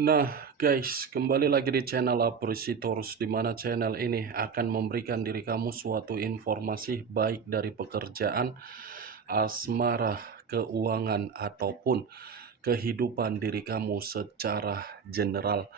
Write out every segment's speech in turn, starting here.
Nah, guys, kembali lagi di channel Apresitorus, di mana channel ini akan memberikan diri kamu suatu informasi baik dari pekerjaan, asmara, keuangan, ataupun kehidupan diri kamu secara general.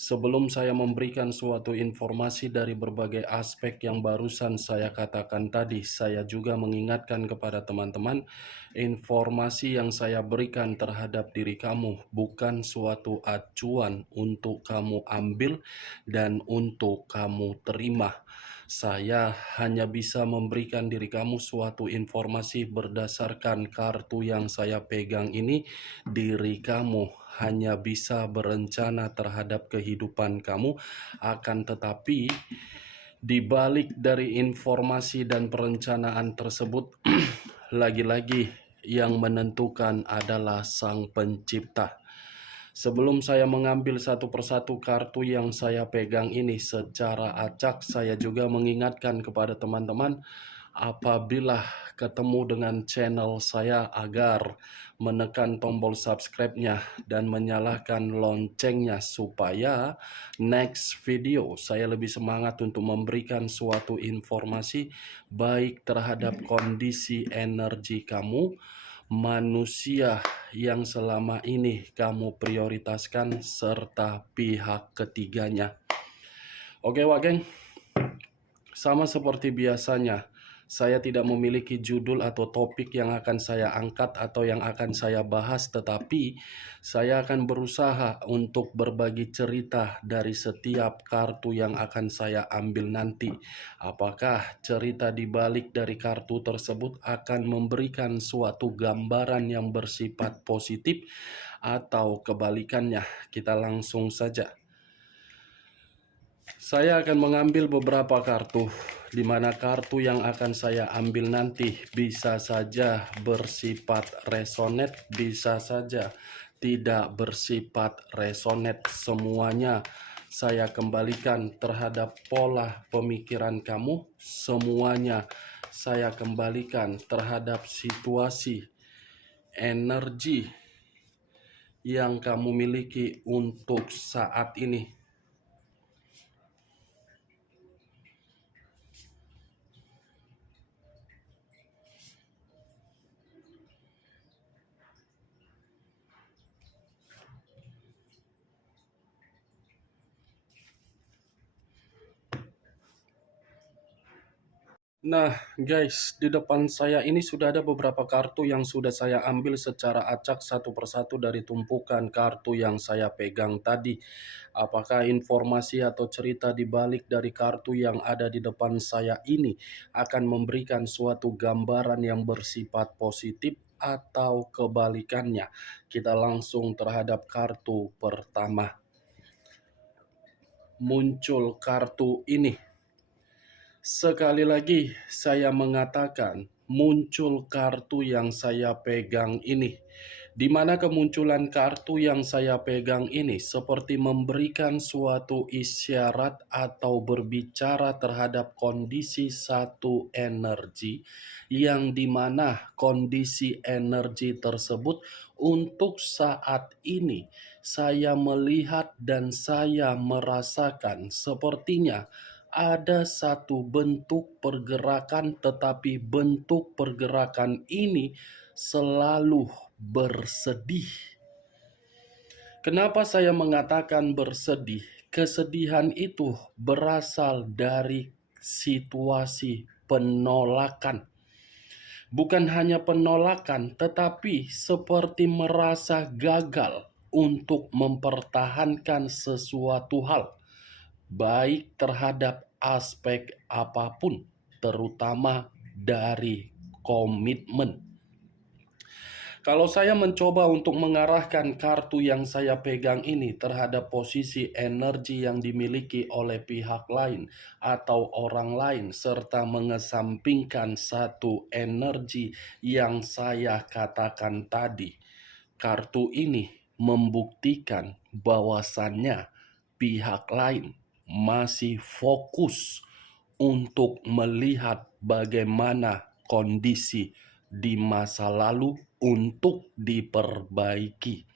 Sebelum saya memberikan suatu informasi dari berbagai aspek yang barusan saya katakan tadi, saya juga mengingatkan kepada teman-teman, informasi yang saya berikan terhadap diri kamu bukan suatu acuan untuk kamu ambil dan untuk kamu terima. Saya hanya bisa memberikan diri kamu suatu informasi berdasarkan kartu yang saya pegang ini. Diri kamu hanya bisa berencana terhadap kehidupan kamu, akan tetapi di balik dari informasi dan perencanaan tersebut, lagi-lagi yang menentukan adalah Sang Pencipta. Sebelum saya mengambil satu persatu kartu yang saya pegang ini secara acak, saya juga mengingatkan kepada teman-teman, apabila ketemu dengan channel saya, agar menekan tombol subscribe-nya dan menyalakan loncengnya supaya next video saya lebih semangat untuk memberikan suatu informasi baik terhadap kondisi energi kamu, manusia yang selama ini kamu prioritaskan, serta pihak ketiganya. Oke, Wak Geng, sama seperti biasanya, saya tidak memiliki judul atau topik yang akan saya angkat atau yang akan saya bahas, tetapi saya akan berusaha untuk berbagi cerita dari setiap kartu yang akan saya ambil nanti. Apakah cerita di balik dari kartu tersebut akan memberikan suatu gambaran yang bersifat positif atau kebalikannya? Kita langsung saja. Saya akan mengambil beberapa kartu, di mana kartu yang akan saya ambil nanti bisa saja bersifat resonate, bisa saja tidak bersifat resonate. Semuanya saya kembalikan terhadap pola pemikiran kamu, semuanya saya kembalikan terhadap situasi energi yang kamu miliki untuk saat ini. Nah, guys, di depan saya ini sudah ada beberapa kartu yang sudah saya ambil secara acak satu persatu dari tumpukan kartu yang saya pegang tadi. Apakah informasi atau cerita di balik dari kartu yang ada di depan saya ini akan memberikan suatu gambaran yang bersifat positif atau kebalikannya? Kita langsung terhadap kartu pertama. Muncul kartu ini. Sekali lagi saya mengatakan, muncul kartu yang saya pegang ini, di mana kemunculan kartu yang saya pegang ini seperti memberikan suatu isyarat atau berbicara terhadap kondisi satu energi, yang dimana kondisi energi tersebut untuk saat ini saya melihat dan saya merasakan sepertinya ada satu bentuk pergerakan, tetapi bentuk pergerakan ini selalu bersedih. Kenapa saya mengatakan bersedih? Kesedihan itu berasal dari situasi penolakan. Bukan hanya penolakan, tetapi seperti merasa gagal untuk mempertahankan sesuatu hal, baik terhadap aspek apapun, terutama dari komitmen. Kalau saya mencoba untuk mengarahkan kartu yang saya pegang ini terhadap posisi energi yang dimiliki oleh pihak lain atau orang lain, serta mengesampingkan satu energi yang saya katakan tadi, kartu ini membuktikan bahwasannya pihak lain masih fokus untuk melihat bagaimana kondisi di masa lalu untuk diperbaiki.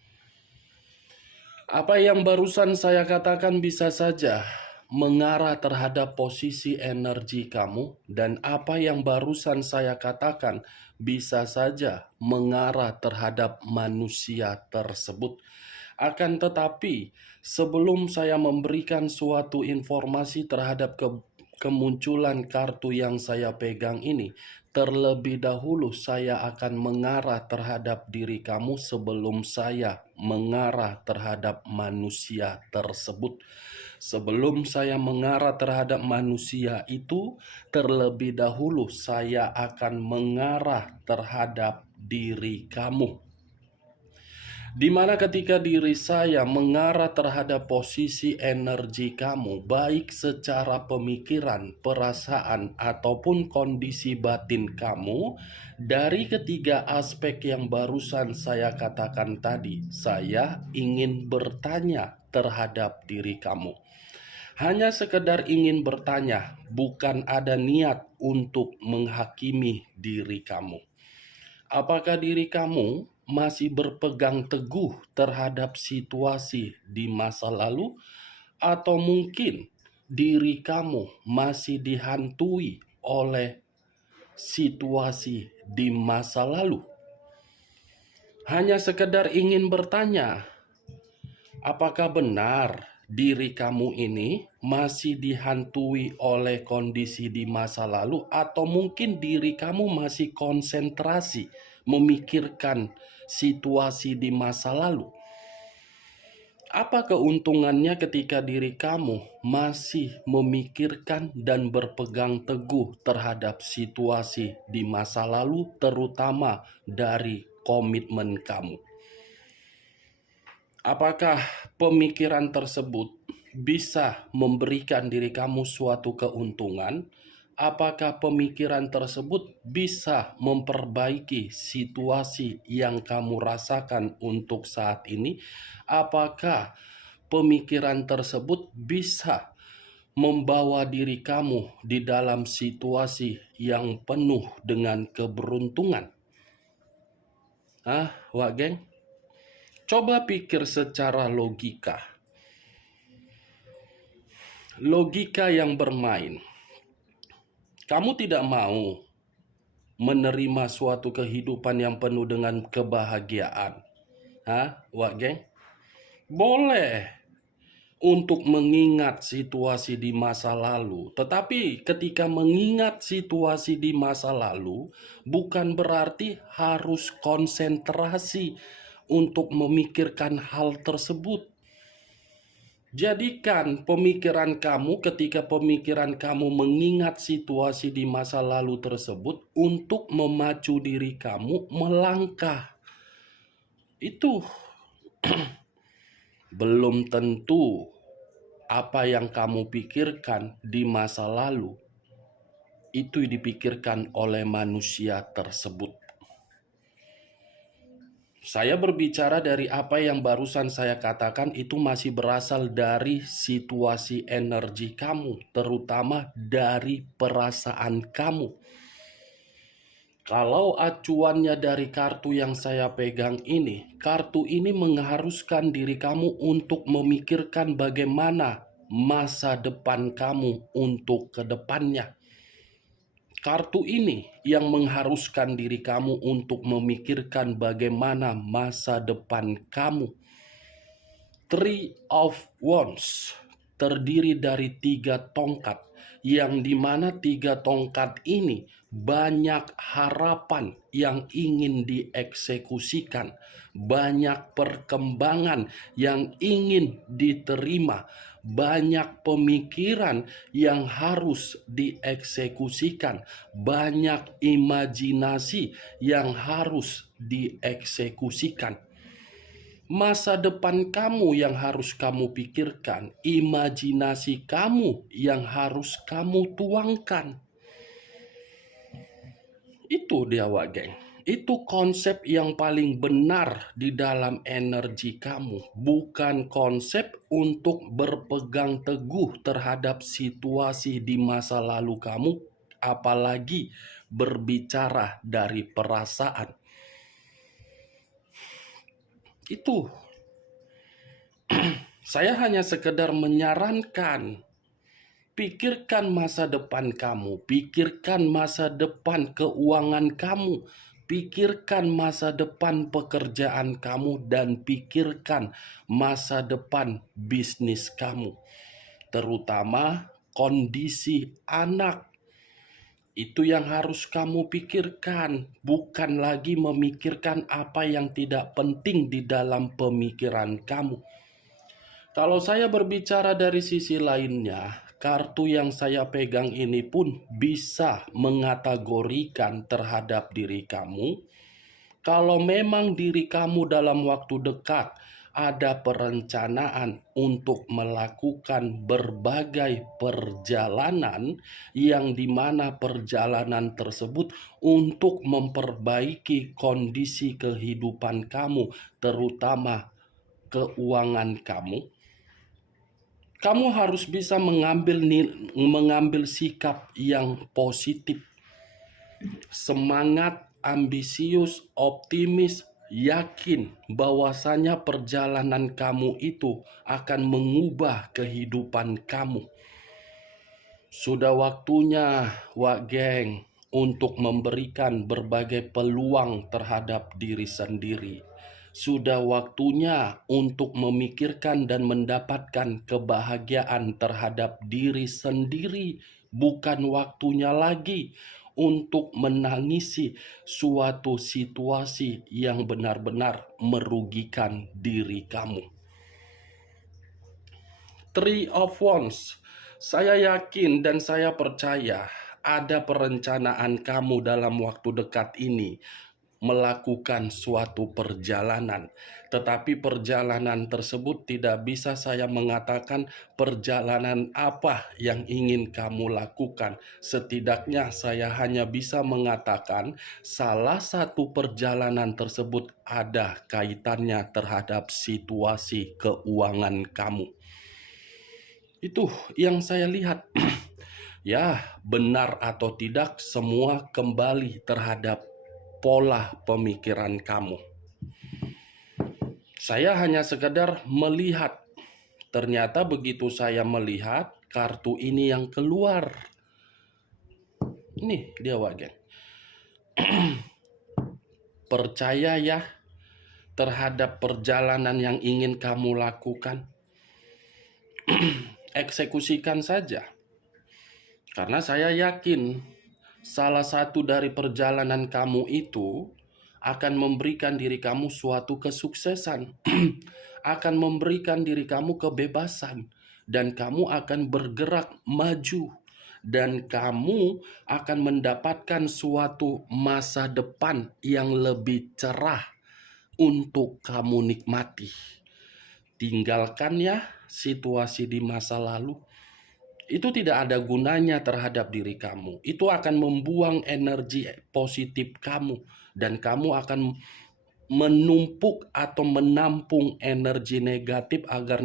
Apa yang barusan saya katakan bisa saja mengarah terhadap posisi energi kamu, dan apa yang barusan saya katakan bisa saja mengarah terhadap manusia tersebut. Akan tetapi, sebelum saya memberikan suatu informasi terhadap kemunculan kartu yang saya pegang ini, terlebih dahulu saya akan mengarah terhadap diri kamu sebelum saya mengarah terhadap manusia tersebut. Sebelum saya mengarah terhadap manusia itu, terlebih dahulu saya akan mengarah terhadap diri kamu. Di mana ketika diri saya mengarah terhadap posisi energi kamu, baik secara pemikiran, perasaan, ataupun kondisi batin kamu, dari ketiga aspek yang barusan saya katakan tadi, saya ingin bertanya terhadap diri kamu. Hanya sekedar ingin bertanya, bukan ada niat untuk menghakimi diri kamu. Apakah diri kamu masih berpegang teguh terhadap situasi di masa lalu, atau mungkin diri kamu masih dihantui oleh situasi di masa lalu? Hanya sekedar ingin bertanya, apakah benar diri kamu ini masih dihantui oleh kondisi di masa lalu, atau mungkin diri kamu masih konsentrasi memikirkan situasi di masa lalu? Apa keuntungannya ketika diri kamu masih memikirkan dan berpegang teguh terhadap situasi di masa lalu, terutama dari komitmen kamu? Apakah pemikiran tersebut bisa memberikan diri kamu suatu keuntungan? Apakah pemikiran tersebut bisa memperbaiki situasi yang kamu rasakan untuk saat ini? Apakah pemikiran tersebut bisa membawa diri kamu di dalam situasi yang penuh dengan keberuntungan? Wak geng? Coba pikir secara logika. Logika yang bermain. Kamu tidak mau menerima suatu kehidupan yang penuh dengan kebahagiaan. Wak geng? Boleh untuk mengingat situasi di masa lalu. Tetapi ketika mengingat situasi di masa lalu, bukan berarti harus konsentrasi untuk memikirkan hal tersebut. Jadikan pemikiran kamu ketika pemikiran kamu mengingat situasi di masa lalu tersebut untuk memacu diri kamu melangkah. Itu belum tentu apa yang kamu pikirkan di masa lalu itu dipikirkan oleh manusia tersebut. Saya berbicara dari apa yang barusan saya katakan, itu masih berasal dari situasi energi kamu, terutama dari perasaan kamu. Kalau acuannya dari kartu yang saya pegang ini, kartu ini mengharuskan diri kamu untuk memikirkan bagaimana masa depan kamu untuk ke depannya. Kartu ini yang mengharuskan diri kamu untuk memikirkan bagaimana masa depan kamu. Three of Wands terdiri dari 3 tongkat, yang dimana 3 tongkat ini banyak harapan yang ingin dieksekusikan, banyak perkembangan yang ingin diterima, banyak pemikiran yang harus dieksekusikan, banyak imajinasi yang harus dieksekusikan. Masa depan kamu yang harus kamu pikirkan, imajinasi kamu yang harus kamu tuangkan. Itu dia, Wak geng. Itu konsep yang paling benar di dalam energi kamu, bukan konsep untuk berpegang teguh terhadap situasi di masa lalu kamu, apalagi berbicara dari perasaan. Itu Saya hanya sekedar menyarankan, pikirkan masa depan kamu, pikirkan masa depan keuangan kamu, pikirkan masa depan pekerjaan kamu, dan pikirkan masa depan bisnis kamu. Terutama kondisi anak. Itu yang harus kamu pikirkan, bukan lagi memikirkan apa yang tidak penting di dalam pemikiran kamu. Kalau saya berbicara dari sisi lainnya, kartu yang saya pegang ini pun bisa mengategorikan terhadap diri kamu. Kalau memang diri kamu dalam waktu dekat ada perencanaan untuk melakukan berbagai perjalanan, yang dimana perjalanan tersebut untuk memperbaiki kondisi kehidupan kamu, terutama keuangan kamu, kamu harus bisa mengambil sikap yang positif, semangat, ambisius, optimis, yakin bahwasanya perjalanan kamu itu akan mengubah kehidupan kamu. Sudah waktunya, Wak Geng, untuk memberikan berbagai peluang terhadap diri sendiri. Sudah waktunya untuk memikirkan dan mendapatkan kebahagiaan terhadap diri sendiri. Bukan waktunya lagi untuk menangisi suatu situasi yang benar-benar merugikan diri kamu. Three of Wands. Saya yakin dan saya percaya ada perencanaan kamu dalam waktu dekat ini melakukan suatu perjalanan. Tetapi perjalanan tersebut tidak bisa saya mengatakan perjalanan apa yang ingin kamu lakukan. Setidaknya saya hanya bisa mengatakan salah satu perjalanan tersebut ada kaitannya terhadap situasi keuangan kamu. Itu yang saya lihat. Ya, benar atau tidak, semua kembali terhadap pola pemikiran kamu. Saya hanya sekedar melihat. Ternyata begitu saya melihat kartu ini yang keluar. Ini dia, Wagen. Percaya ya terhadap perjalanan yang ingin kamu lakukan. Eksekusikan saja. Karena saya yakin salah satu dari perjalanan kamu itu akan memberikan diri kamu suatu kesuksesan, akan memberikan diri kamu kebebasan, dan kamu akan bergerak maju, dan kamu akan mendapatkan suatu masa depan yang lebih cerah untuk kamu nikmati. Tinggalkan ya situasi di masa lalu. Itu tidak ada gunanya terhadap diri kamu. Itu akan membuang energi positif kamu, dan kamu akan menumpuk atau menampung energi negatif agar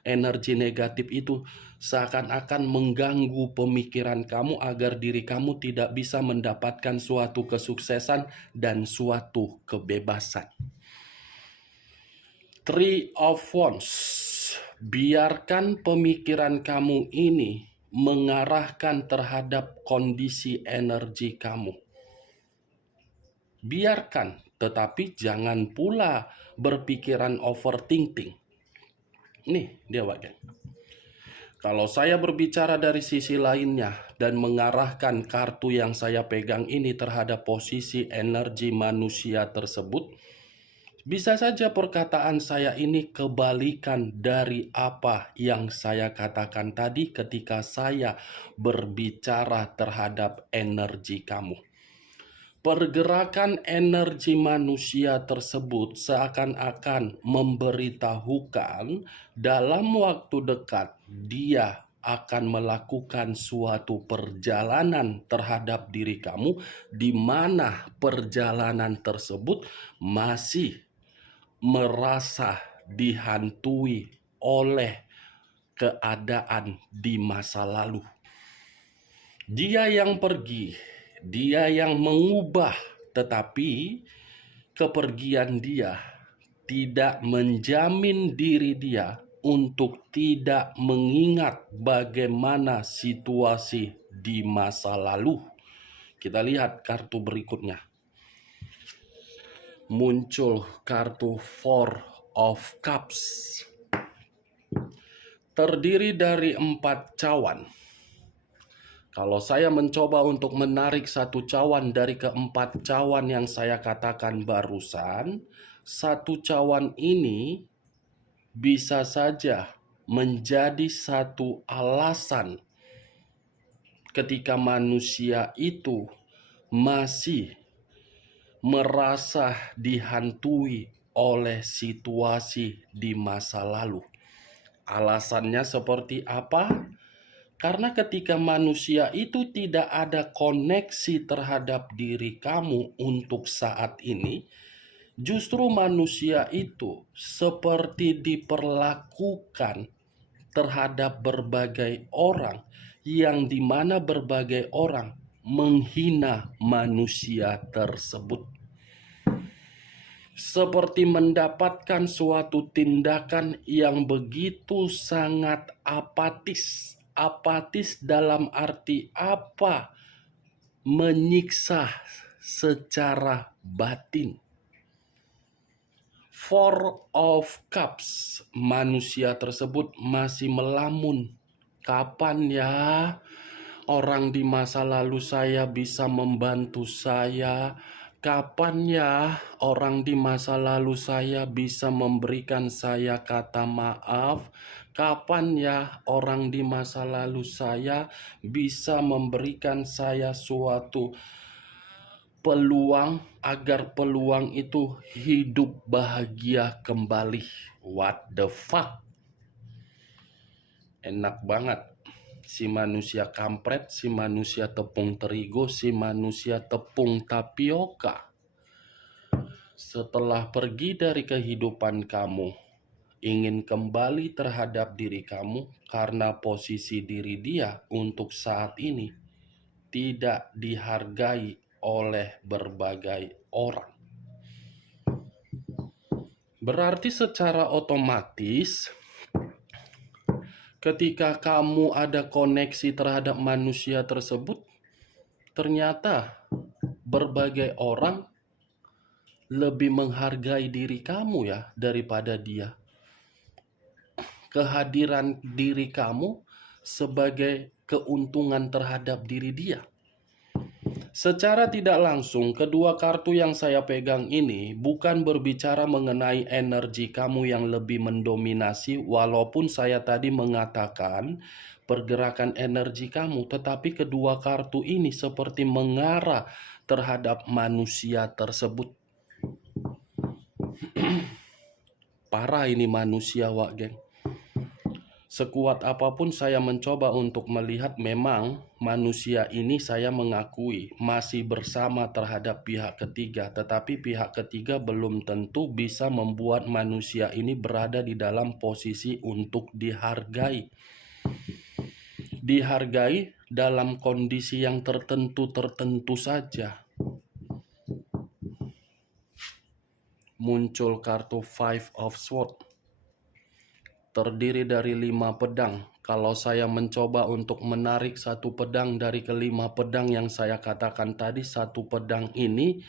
energi negatif itu seakan-akan mengganggu pemikiran kamu agar diri kamu tidak bisa mendapatkan suatu kesuksesan dan suatu kebebasan. Three of Wands. Biarkan pemikiran kamu ini mengarahkan terhadap kondisi energi kamu. Biarkan, tetapi jangan pula berpikiran overthinking. Nih dia, Wagen. Kalau saya berbicara dari sisi lainnya dan mengarahkan kartu yang saya pegang ini terhadap posisi energi manusia tersebut, bisa saja perkataan saya ini kebalikan dari apa yang saya katakan tadi ketika saya berbicara terhadap energi kamu. Pergerakan energi manusia tersebut seakan-akan memberitahukan dalam waktu dekat dia akan melakukan suatu perjalanan terhadap diri kamu, di mana perjalanan tersebut masih merasa dihantui oleh keadaan di masa lalu. Dia yang pergi, dia yang mengubah, tetapi kepergian dia tidak menjamin diri dia untuk tidak mengingat bagaimana situasi di masa lalu. Kita lihat kartu berikutnya. Muncul kartu Four of Cups. Terdiri dari 4 cawan. Kalau saya mencoba untuk menarik satu cawan dari keempat cawan yang saya katakan barusan, satu cawan ini bisa saja menjadi satu alasan ketika manusia itu masih merasa dihantui oleh situasi di masa lalu. Alasannya seperti apa? Karena ketika manusia itu tidak ada koneksi terhadap diri kamu untuk saat ini, justru manusia itu seperti diperlakukan terhadap berbagai orang, yang dimana berbagai orang menghina manusia tersebut. Seperti mendapatkan suatu tindakan yang begitu sangat apatis. Apatis dalam arti apa? Menyiksa secara batin. Four of Cups, manusia tersebut masih melamun. Kapan ya orang di masa lalu saya bisa membantu saya? Kapan ya orang di masa lalu saya bisa memberikan saya kata maaf? Kapan ya orang di masa lalu saya bisa memberikan saya suatu peluang agar peluang itu hidup bahagia kembali? What the fuck? Enak banget. Si manusia kampret, si manusia tepung terigu, si manusia tepung tapioka. Setelah pergi dari kehidupan kamu, ingin kembali terhadap diri kamu karena posisi diri dia untuk saat ini tidak dihargai oleh berbagai orang. Berarti secara otomatis ketika kamu ada koneksi terhadap manusia tersebut, ternyata berbagai orang lebih menghargai diri kamu ya daripada dia. Kehadiran diri kamu sebagai keuntungan terhadap diri dia. Secara tidak langsung, kedua kartu yang saya pegang ini bukan berbicara mengenai energi kamu yang lebih mendominasi, walaupun saya tadi mengatakan pergerakan energi kamu, tetapi kedua kartu ini seperti mengarah terhadap manusia tersebut. Parah ini manusia, wak geng. Sekuat apapun saya mencoba untuk melihat, memang manusia ini saya mengakui masih bersama terhadap pihak ketiga. Tetapi pihak ketiga belum tentu bisa membuat manusia ini berada di dalam posisi untuk dihargai. Dihargai dalam kondisi yang tertentu saja. Muncul kartu Five of Swords. Terdiri dari 5 pedang. Kalau saya mencoba untuk menarik satu pedang dari kelima pedang yang saya katakan tadi, satu pedang ini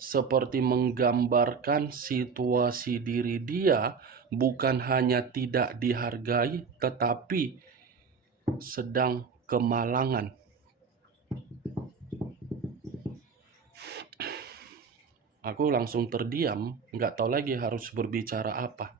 seperti menggambarkan situasi diri dia bukan hanya tidak dihargai, tetapi sedang kemalangan. Aku langsung terdiam, nggak tahu lagi harus berbicara apa.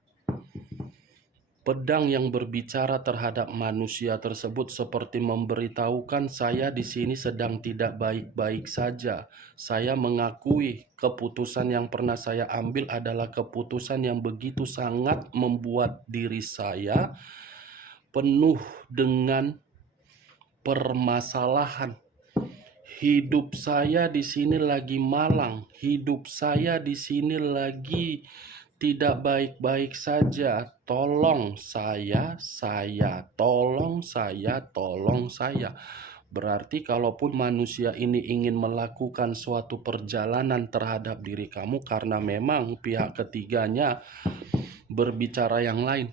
Pedang yang berbicara terhadap manusia tersebut seperti memberitahukan saya di sini sedang tidak baik-baik saja. Saya mengakui keputusan yang pernah saya ambil adalah keputusan yang begitu sangat membuat diri saya penuh dengan permasalahan. Hidup saya di sini lagi malang. Hidup saya di sini lagi tidak baik-baik saja. Tolong saya, tolong saya. Berarti kalaupun manusia ini ingin melakukan suatu perjalanan terhadap diri kamu karena memang pihak ketiganya berbicara yang lain.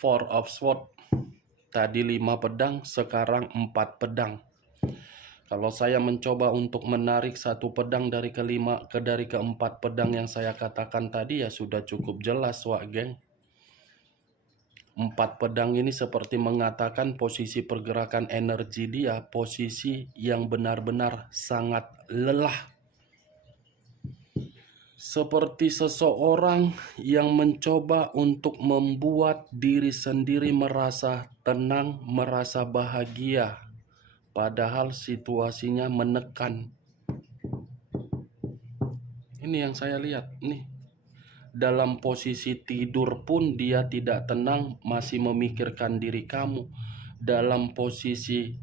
Four of Swords, tadi 5 pedang, sekarang 4 pedang. Kalau saya mencoba untuk menarik satu pedang dari keempat pedang yang saya katakan tadi, ya sudah cukup jelas, Wak geng. 4 pedang ini seperti mengatakan posisi pergerakan energi dia, posisi yang benar-benar sangat lelah. Seperti seseorang yang mencoba untuk membuat diri sendiri merasa tenang, merasa bahagia, padahal situasinya menekan. Ini yang saya lihat nih. Dalam posisi tidur pun dia tidak tenang, masih memikirkan diri kamu. Dalam posisi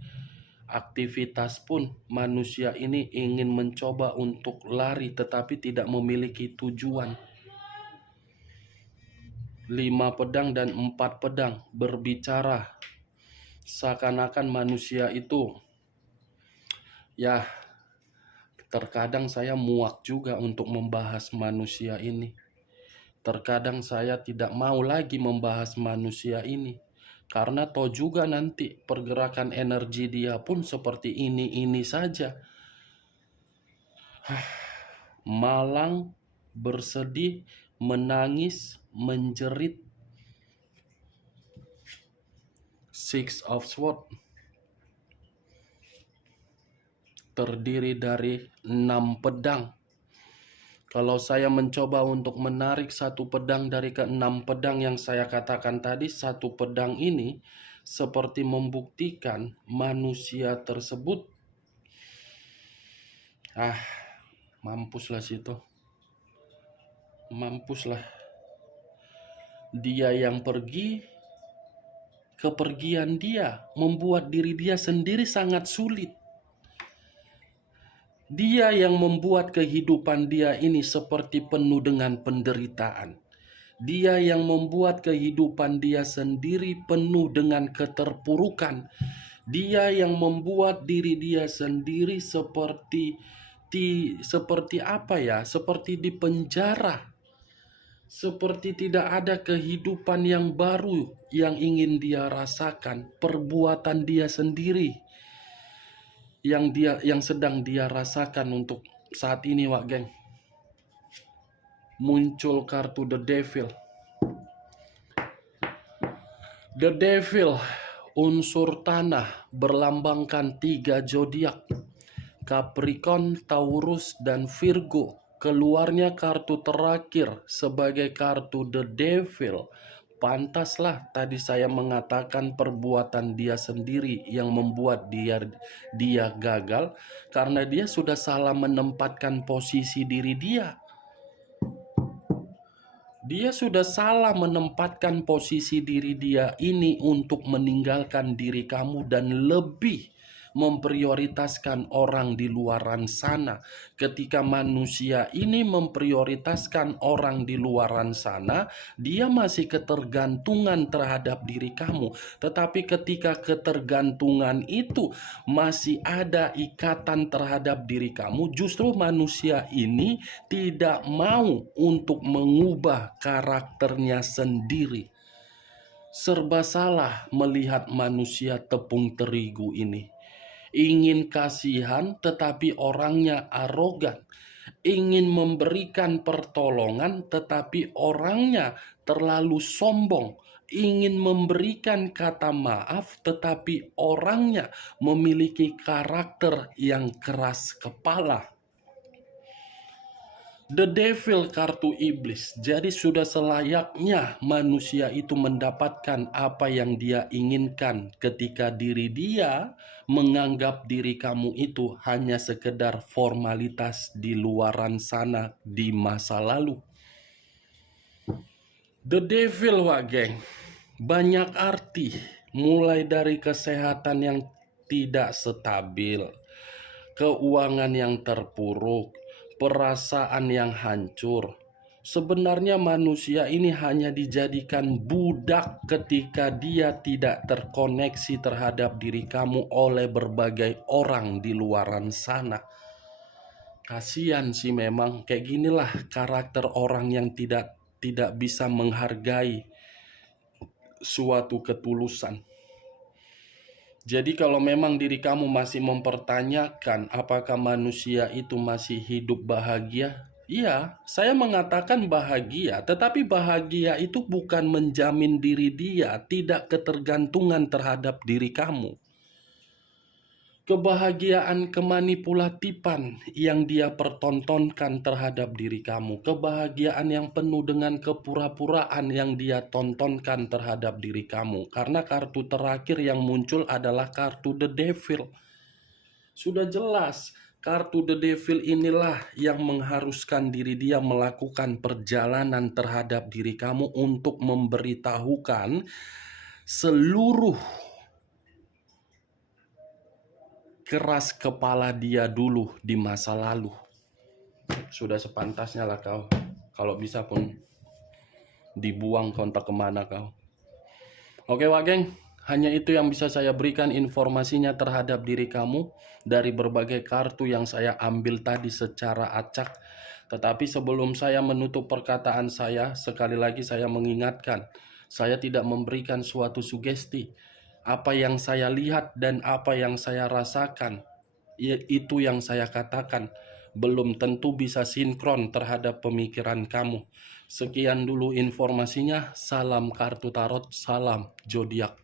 aktivitas pun manusia ini ingin mencoba untuk lari tetapi tidak memiliki tujuan. 5 pedang dan 4 pedang berbicara. Seakan-akan manusia itu, ya terkadang saya muak juga untuk membahas manusia ini. Terkadang saya tidak mau lagi membahas manusia ini. Karena toh juga nanti pergerakan energi dia pun seperti ini saja. Malang, bersedih, menangis, menjerit. Six of Swords terdiri dari 6 pedang. Kalau saya mencoba untuk menarik satu pedang dari ke-6 pedang yang saya katakan tadi, satu pedang ini seperti membuktikan manusia tersebut, mampuslah situ. Mampuslah. Dia yang pergi, kepergian dia membuat diri dia sendiri sangat sulit. Dia yang membuat kehidupan dia ini seperti penuh dengan penderitaan. Dia yang membuat kehidupan dia sendiri penuh dengan keterpurukan. Dia yang membuat diri dia sendiri seperti apa ya? Seperti di penjara. Seperti tidak ada kehidupan yang baru yang ingin dia rasakan. Perbuatan dia sendiri yang sedang dia rasakan untuk saat ini, Wak geng. Muncul kartu The Devil. The Devil, unsur tanah, berlambangkan 3 zodiak, Capricorn, Taurus, dan Virgo. Keluarnya kartu terakhir sebagai kartu The Devil. Pantaslah tadi saya mengatakan perbuatan dia sendiri yang membuat dia gagal, karena dia sudah salah menempatkan posisi diri dia. Dia sudah salah menempatkan posisi diri dia ini untuk meninggalkan diri kamu dan lebih memprioritaskan orang di luaran sana. Ketika manusia ini memprioritaskan orang di luaran sana, dia masih ketergantungan terhadap diri kamu. Tetapi ketika ketergantungan itu masih ada ikatan terhadap diri kamu, justru manusia ini tidak mau untuk mengubah karakternya sendiri. Serba salah melihat manusia tepung terigu ini. Ingin kasihan tetapi orangnya arogan. Ingin memberikan pertolongan tetapi orangnya terlalu sombong. Ingin memberikan kata maaf tetapi orangnya memiliki karakter yang keras kepala. The Devil, kartu iblis. Jadi sudah selayaknya manusia itu mendapatkan apa yang dia inginkan ketika diri dia menganggap diri kamu itu hanya sekedar formalitas di luaran sana di masa lalu. The Devil, Wak geng, banyak arti, mulai dari kesehatan yang tidak stabil, keuangan yang terpuruk, perasaan yang hancur, Sebenarnya manusia ini hanya dijadikan budak ketika dia tidak terkoneksi terhadap diri kamu oleh berbagai orang di luaran sana. Kasihan sih memang, kayak ginilah karakter orang yang tidak bisa menghargai suatu ketulusan. Jadi kalau memang diri kamu masih mempertanyakan apakah manusia itu masih hidup bahagia, iya, saya mengatakan bahagia, tetapi bahagia itu bukan menjamin diri dia, tidak ketergantungan terhadap diri kamu. Kebahagiaan kemanipulatifan yang dia pertontonkan terhadap diri kamu, kebahagiaan yang penuh dengan kepura-puraan yang dia tontonkan terhadap diri kamu, karena kartu terakhir yang muncul adalah kartu The Devil. Sudah jelas, kartu The Devil inilah yang mengharuskan diri dia melakukan perjalanan terhadap diri kamu untuk memberitahukan seluruh keras kepala dia dulu di masa lalu. Sudah sepantasnya lah kau. Kalau bisa pun dibuang kontak kemana kau. Oke Wak Geng, hanya itu yang bisa saya berikan informasinya terhadap diri kamu dari berbagai kartu yang saya ambil tadi secara acak. Tetapi sebelum saya menutup perkataan saya, sekali lagi saya mengingatkan, saya tidak memberikan suatu sugesti. Apa yang saya lihat dan apa yang saya rasakan, itu yang saya katakan. Belum tentu bisa sinkron terhadap pemikiran kamu. Sekian dulu informasinya. Salam kartu tarot, salam zodiak.